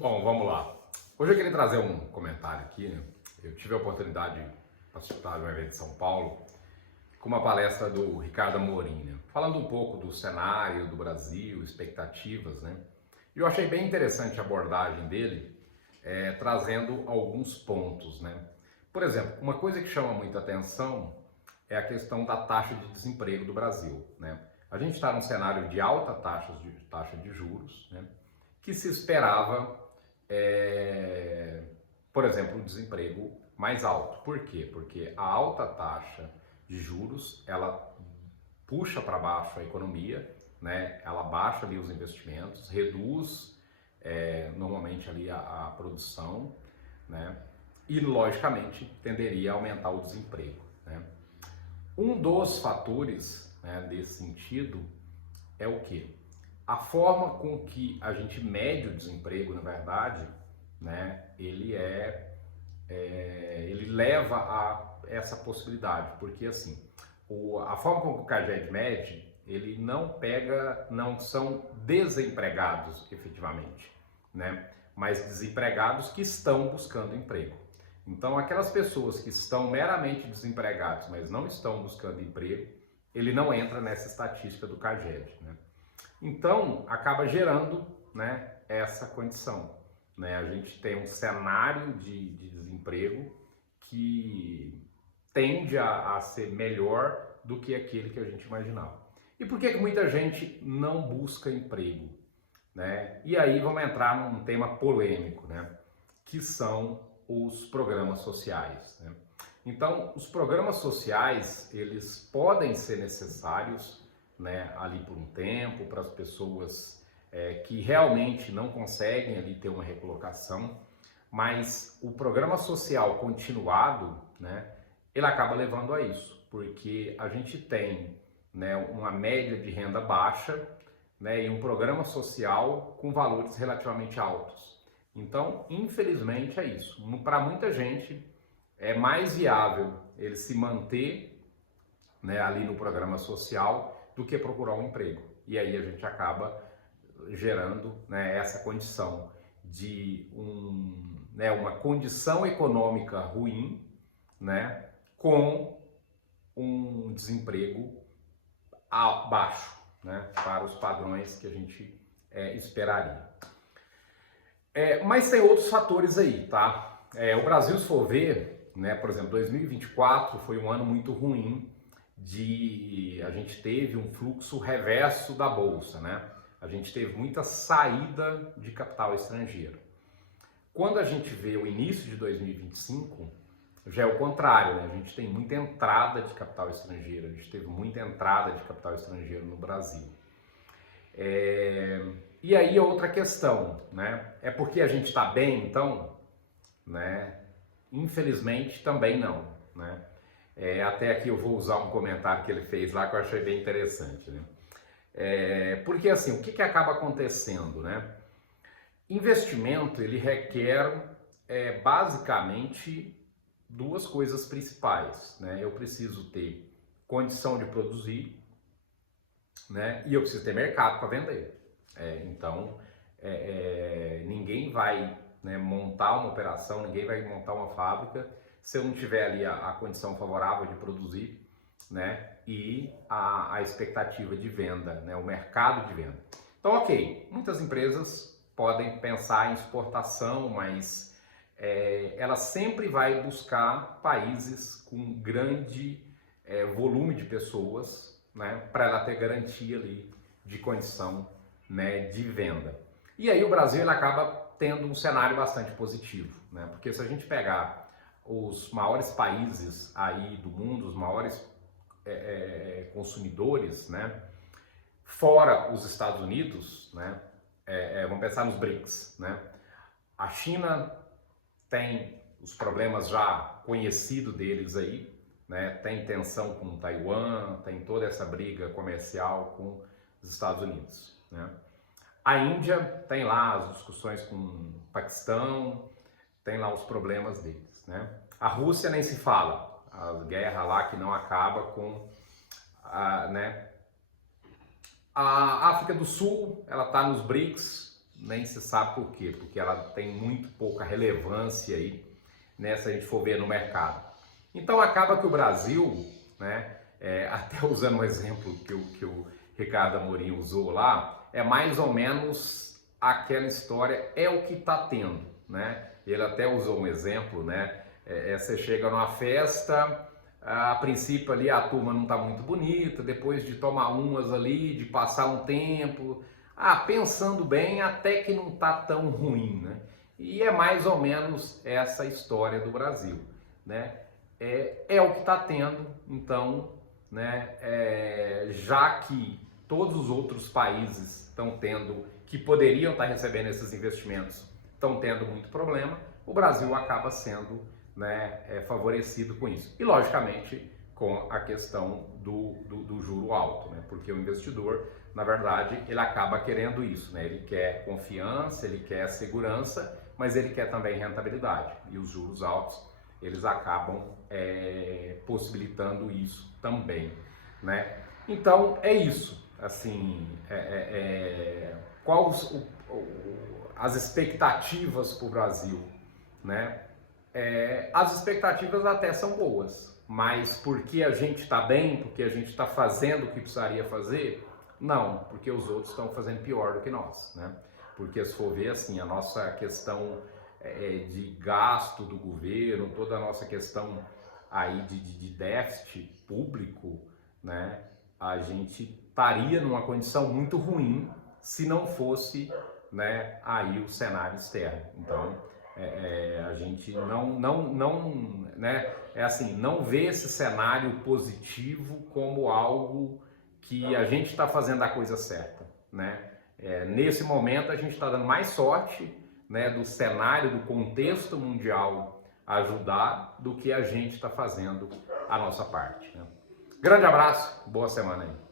Bom, vamos lá. Hoje eu queria trazer um comentário aqui, né? Eu tive a oportunidade de participar de um evento em São Paulo com uma palestra do Ricardo Amorim, né? Falando um pouco do cenário do Brasil, expectativas, né? E eu achei bem interessante a abordagem dele, trazendo alguns pontos, né? Por exemplo, uma coisa que chama muita atenção é a questão da taxa de desemprego do Brasil, né? A gente está num cenário de alta taxa de juros, né? Que se esperava, é, por exemplo, um desemprego mais alto. Por quê? Porque a alta taxa de juros, ela puxa para baixo a economia, né? Ela baixa ali os investimentos, reduz normalmente ali a produção, né? E logicamente tenderia a aumentar o desemprego, né? Um dos fatores, né, desse sentido é o que? A forma com que a gente mede o desemprego, na verdade, né, ele leva a essa possibilidade, porque assim, a forma como o CAGED mede, ele não são desempregados efetivamente, né, mas desempregados que estão buscando emprego. Então, aquelas pessoas que estão meramente desempregadas, mas não estão buscando emprego, ele não entra nessa estatística do CAGED, né? Então, acaba gerando, né, essa condição, né? A gente tem um cenário de desemprego que tende a ser melhor do que aquele que a gente imaginava. E por que muita gente não busca emprego, né? E aí vamos entrar num tema polêmico, né? Que são os programas sociais, né? Então, os programas sociais, eles podem ser necessários, né, ali por um tempo, para as pessoas que realmente não conseguem ali ter uma recolocação, mas o programa social continuado, né, ele acaba levando a isso, porque a gente tem, né, uma média de renda baixa, né, e um programa social com valores relativamente altos. Então, infelizmente é isso. Para muita gente é mais viável ele se manter, né, ali no programa social do que procurar um emprego. E aí a gente acaba gerando, né, essa condição de uma condição econômica ruim, né, com um desemprego baixo, né, para os padrões que a gente esperaria. Mas tem outros fatores aí, tá? O Brasil, se for ver, né, por exemplo, 2024 foi um ano muito ruim, a gente teve um fluxo reverso da bolsa, né? A gente teve muita saída de capital estrangeiro. Quando a gente vê o início de 2025, já é o contrário, né? A gente tem muita entrada de capital estrangeiro, a gente teve muita entrada de capital estrangeiro no Brasil. E aí outra questão, né? É porque a gente está bem, então, né? Infelizmente também não, né? Até aqui eu vou usar um comentário que ele fez lá que eu achei bem interessante, né? Porque assim, o que acaba acontecendo, né? Investimento, ele requer basicamente duas coisas principais, né? Eu preciso ter condição de produzir, né? E eu preciso ter mercado para vender. Então, ninguém vai, né, montar uma operação, ninguém vai montar uma fábrica se eu não tiver ali a condição favorável de produzir, né? E a expectativa de venda, né? O mercado de venda. Então, ok, muitas empresas podem pensar em exportação, mas ela sempre vai buscar países com grande volume de pessoas, né, para ela ter garantia ali de condição, né, de venda. E aí o Brasil ele acaba tendo um cenário bastante positivo, né, porque se a gente pegar os maiores países aí do mundo, os maiores consumidores, né, fora os Estados Unidos, né, vamos pensar nos BRICS, né, a China tem os problemas já conhecidos deles aí, né? Tem tensão com Taiwan, tem toda essa briga comercial com os Estados Unidos, né? A Índia tem lá as discussões com o Paquistão, tem lá os problemas deles, né? A Rússia nem se fala, a guerra lá que não acaba com né? A África do Sul, ela está nos BRICS, nem se sabe por quê, porque ela tem muito pouca relevância aí, né, se a gente for ver no mercado. Então acaba que o Brasil, né, até usando um exemplo que o Ricardo Amorim usou lá, é mais ou menos aquela história, é o que está tendo, né? Ele até usou um exemplo, né? Você chega numa festa, a princípio ali a turma não está muito bonita, depois de tomar umas ali, de passar um tempo, pensando bem, até que não está tão ruim, né? E é mais ou menos essa história do Brasil, né? É o que está tendo, então, né? Já que todos os outros países estão tendo, que poderiam estar recebendo esses investimentos, estão tendo muito problema, o Brasil acaba sendo, né, favorecido com isso. E, logicamente, com a questão do juro alto, né? Porque o investidor, na verdade, ele acaba querendo isso, né? Ele quer confiança, ele quer segurança, mas ele quer também rentabilidade. E os juros altos, eles acabam possibilitando isso também, né? Então, é isso. Assim, quais as expectativas para o Brasil, né? As expectativas até são boas, mas porque a gente está bem, porque a gente está fazendo o que precisaria fazer? Não, porque os outros estão fazendo pior do que nós, né? Porque se for ver assim, a nossa questão de gasto do governo, toda a nossa questão aí de déficit público, né? A gente estaria numa condição muito ruim se não fosse, né, aí o cenário externo. Então, a gente né, assim, não vê esse cenário positivo como algo que a gente está fazendo a coisa certa, né? Nesse momento a gente está dando mais sorte, né, do cenário, do contexto mundial ajudar do que a gente está fazendo a nossa parte, né? Grande abraço, boa semana aí.